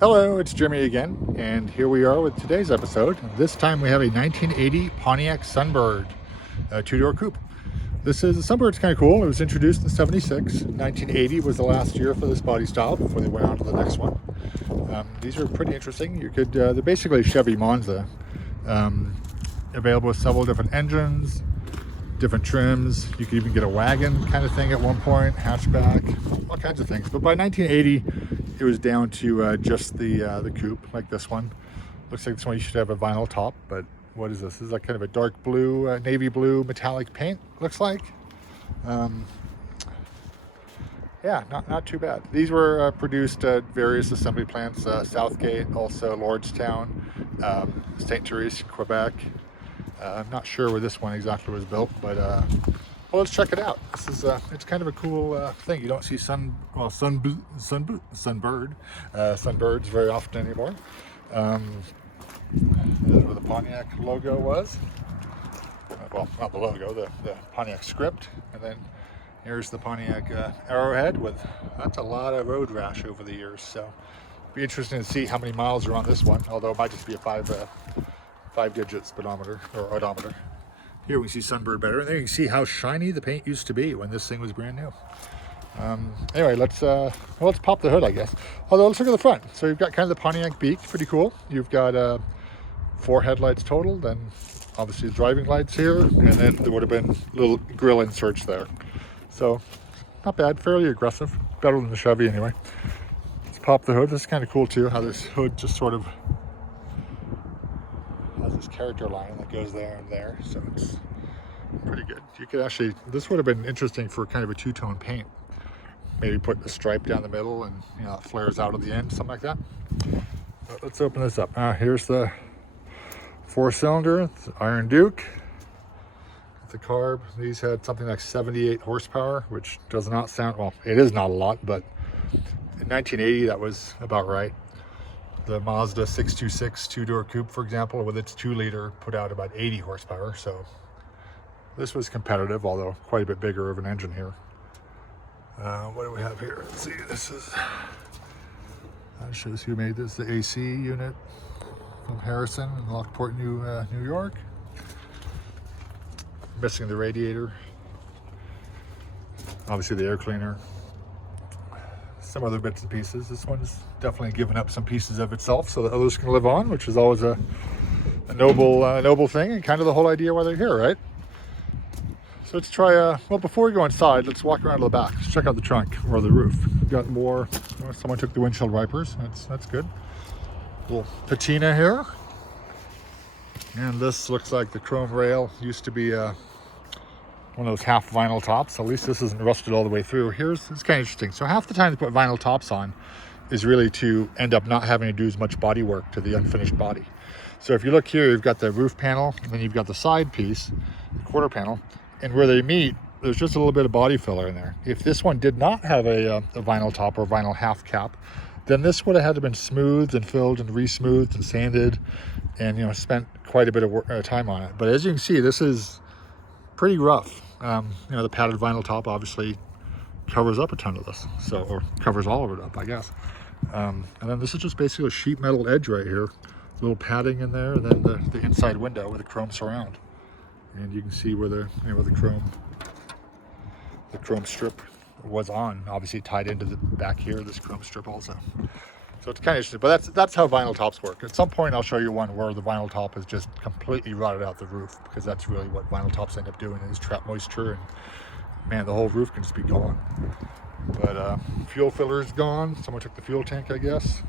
Hello, it's Jimmy again, and here we are with today's episode. This time we have a 1980 Pontiac Sunbird, a two-door coupe. The Sunbird's kind of cool. It was introduced in '76. 1980 was the last year for this body style before they went on to the next one. These are pretty interesting. They're basically Chevy Monza, available with several different engines, different trims. You could even get a wagon kind of thing at one point, hatchback, all kinds of things. But by 1980, it was down to just the coupe, like this one. Looks like this one you should have a vinyl top, but what is this? This is like kind of a dark blue, navy blue metallic paint, looks like. Yeah, not too bad. These were produced at various assembly plants, Southgate, also Lordstown, St. Therese, Quebec. I'm not sure where this one exactly was built, but well, let's check it out. This is it's kind of a cool thing. You don't see sunbirds very often anymore. This is where the Pontiac logo was. Well, not the logo, the Pontiac script, and then here's the Pontiac arrowhead with that's a lot of road rash over the years. So it'd be interesting to see how many miles are on this one. Although it might just be a five-digit speedometer or odometer. Here we see Sunbird better, and there you can see how shiny the paint used to be when this thing was brand new. Anyway, let's pop the hood, I guess. Although let's look at the front. So you've got kind of the Pontiac beak, pretty cool. You've got 4 headlights total, then obviously the driving lights here, and then there would have been little grill inserts there. So not bad, fairly aggressive, better than the Chevy anyway. Let's pop the hood. This is kind of cool too, how this hood just sort of has this character line that goes there and there, so it's pretty good. You could actually, this would have been interesting for kind of a two-tone paint. Maybe put the stripe down the middle and it flares out at the end, something like that. But let's open this up. Here's the 4-cylinder, Iron Duke. The carb, these had something like 78 horsepower, which does not sound, well, it is not a lot, but in 1980 that was about right. The Mazda 626 two-door coupe, for example, with its 2-liter, put out about 80 horsepower. So this was competitive, although quite a bit bigger of an engine here. What do we have here? Let's see. This is, that shows who made this. The AC unit from Harrison in Lockport, New York. Missing the radiator. Obviously the air cleaner. Some other bits and pieces. This one's definitely given up some pieces of itself so that others can live on, which is always a noble thing, and kind of the whole idea why they're here, right? So let's try, well, before we go inside, let's walk around to the back. Let's check out the trunk or the roof. We've got more, someone took the windshield wipers. That's good. Little patina here. And this looks like the chrome rail. Used to be one of those half vinyl tops. At least this isn't rusted all the way through. It's kind of interesting. So half the time they put vinyl tops on is really to end up not having to do as much body work to the unfinished body. So if you look here, you've got the roof panel, and then you've got the side piece, the quarter panel, and where they meet, there's just a little bit of body filler in there. If this one did not have a vinyl top or vinyl half cap, then this would have had to been smoothed and filled and re-smoothed and sanded, and spent quite a bit of time on it. But as you can see, this is pretty rough. The padded vinyl top obviously covers up a ton of this, or covers all of it up, I guess. And then this is just basically a sheet metal edge right here, a little padding in there, and then the inside window with a chrome surround. And you can see where the chrome strip was on, obviously tied into the back here, this chrome strip also. So it's kind of interesting, but that's how vinyl tops work. At some point I'll show you one where the vinyl top is just completely rotted out the roof, because that's really what vinyl tops end up doing, is trap moisture, and man, the whole roof can just be gone. But fuel filler is gone. Someone took the fuel tank, I guess.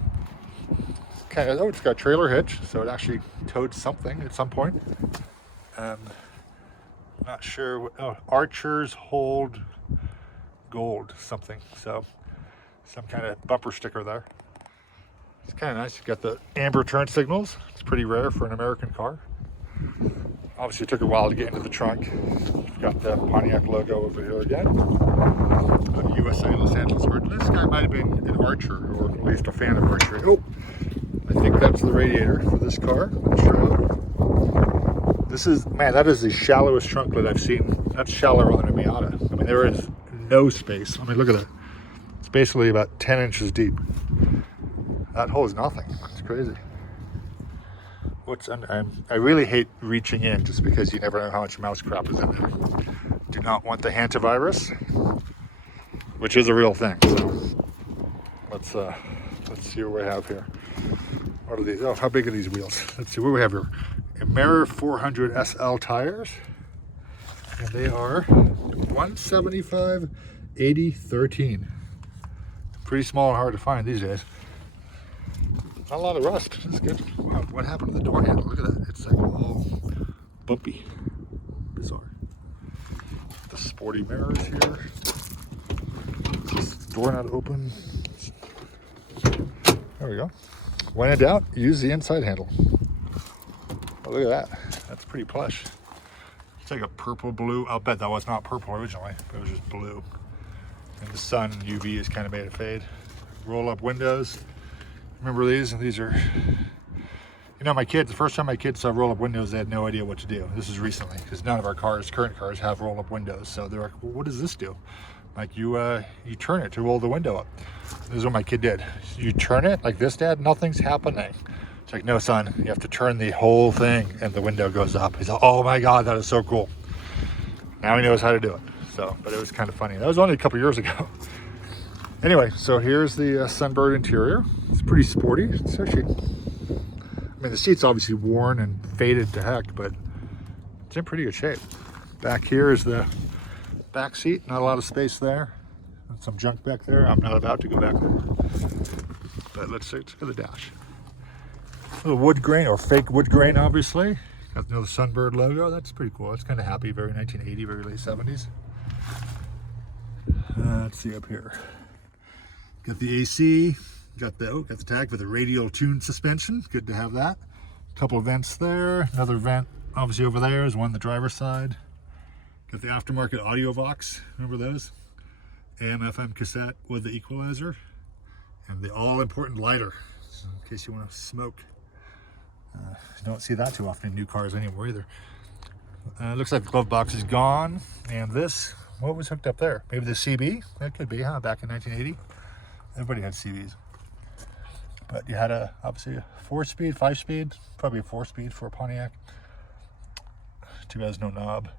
It's got a trailer hitch, so it actually towed something at some point. Not sure. Archers Hold Gold something. So some kind of bumper sticker there. It's kind of nice. You got the amber turn signals. It's pretty rare for an American car. Obviously it took a while to get into the trunk. You've got the Pontiac logo over here again. USA Los Angeles. This guy might have been an archer, or at least a fan of archery. Oh, I think that's the radiator for this car. I'm sure. This is, man, that is the shallowest trunk lid I've seen. That's shallower than a Miata. I mean, there is no space. I mean, look at that. It's basically about 10 inches deep. That hole is nothing. It's crazy. What's under? I really hate reaching in just because you never know how much mouse crap is in there. Do not want the hantavirus, which is a real thing. So let's see what we have here. What are these? Oh, how big are these wheels? Let's see what we have here. Mirror 400 SL tires, and they are 175 80 13. Pretty small and hard to find these days. Not a lot of rust. That's good. Wow, what happened to the door handle? Look at that. It's like all bumpy. Bizarre. The sporty mirrors here. Is this door not open? There we go. When in doubt, use the inside handle. Oh, look at that. That's pretty plush. It's like a purple blue. I'll bet that was not purple originally, but it was just blue. And the sun UV has kind of made it fade. Roll up windows. Remember these? And these are, you know, my kids, the first time my kids saw roll up windows, they had no idea what to do. This is recently, because none of our cars, current cars, have roll up windows. So they're like, well, what does this do? Like you turn it to roll the window up. This is what my kid did. You turn it like this, Dad, nothing's happening. It's like, no, son, you have to turn the whole thing and the window goes up. He's like, oh my God, that is so cool. Now he knows how to do it. So, but it was kind of funny. That was only a couple years ago. Anyway, so here's the Sunbird interior. It's pretty sporty. It's actually, I mean, the seat's obviously worn and faded to heck, but it's in pretty good shape. Back here is the back seat. Not a lot of space there. And some junk back there. I'm not about to go back there. But let's go to the dash. A little wood grain, or fake wood grain, obviously. Got the Sunbird logo. That's pretty cool. It's kind of happy. Very 1980, very late 70s. Let's see up here. Got the AC. Got the tag for the radial tune suspension. Good to have that. A couple of vents there. Another vent, obviously over there is one on the driver's side. Got the aftermarket audio box. Remember those? AM/FM cassette with the equalizer, and the all-important lighter, so in case you want to smoke. You don't see that too often in new cars anymore either. Looks like the glove box is gone, and this, what was hooked up there? Maybe the CB? That could be, huh? Back in 1980, everybody had CBs. But you had obviously a 4-speed, 5-speed, probably a 4-speed for a Pontiac. Too bad there's no knob.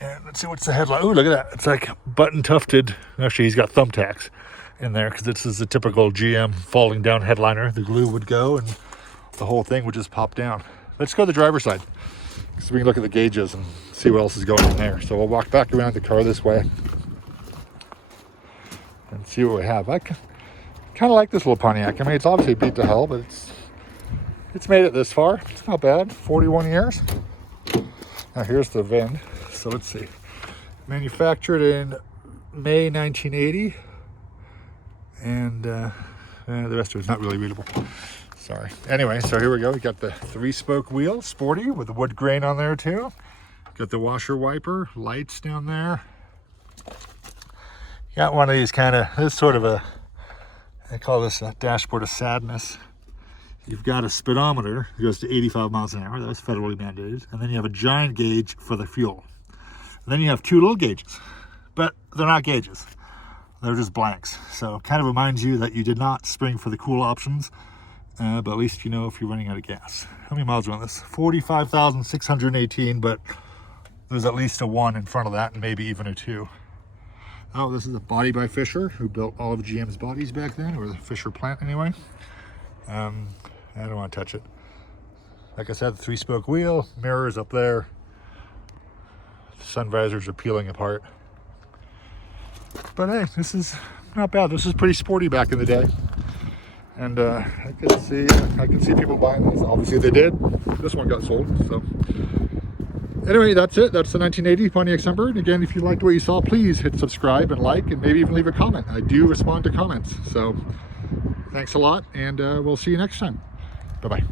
And let's see, what's the headlight? Oh, look at that. It's like button tufted. Actually, he's got thumbtacks in there because this is a typical GM falling down headliner. The glue would go and the whole thing would just pop down. Let's go to the driver's side so we can look at the gauges and see what else is going on there. So we'll walk back around the car this way and see what we have. I kind of like this little Pontiac. I mean, it's obviously beat to hell, but it's made it this far. It's not bad. 41 years. Now here's the VIN. So let's see. Manufactured in May 1980. And the rest of it's not really readable. Sorry. Anyway, so here we go. We got the 3-spoke wheel, sporty, with the wood grain on there too. Got the washer wiper, lights down there. Got one of these this sort of a, I call this a dashboard of sadness. You've got a speedometer that goes to 85 miles an hour. That's federally mandated. And then you have a giant gauge for the fuel. And then you have 2 little gauges, but they're not gauges. They're just blanks. So kind of reminds you that you did not spring for the cool options, but at least you know if you're running out of gas. How many miles are on this? 45,618, but there's at least a 1 in front of that and maybe even a 2. Oh, this is a body by Fisher, who built all of GM's bodies back then, or the Fisher plant anyway. I don't want to touch it. Like I said, the 3-spoke wheel, mirrors up there. The sun visors are peeling apart. But hey, this is not bad. This is pretty sporty back in the day. And I can see people buying these. Obviously they did. This one got sold. So anyway, that's it. That's the 1980 Pontiac Sunbird. Again, if you liked what you saw, please hit subscribe and like, and maybe even leave a comment. I do respond to comments. So thanks a lot, and we'll see you next time. Bye-bye.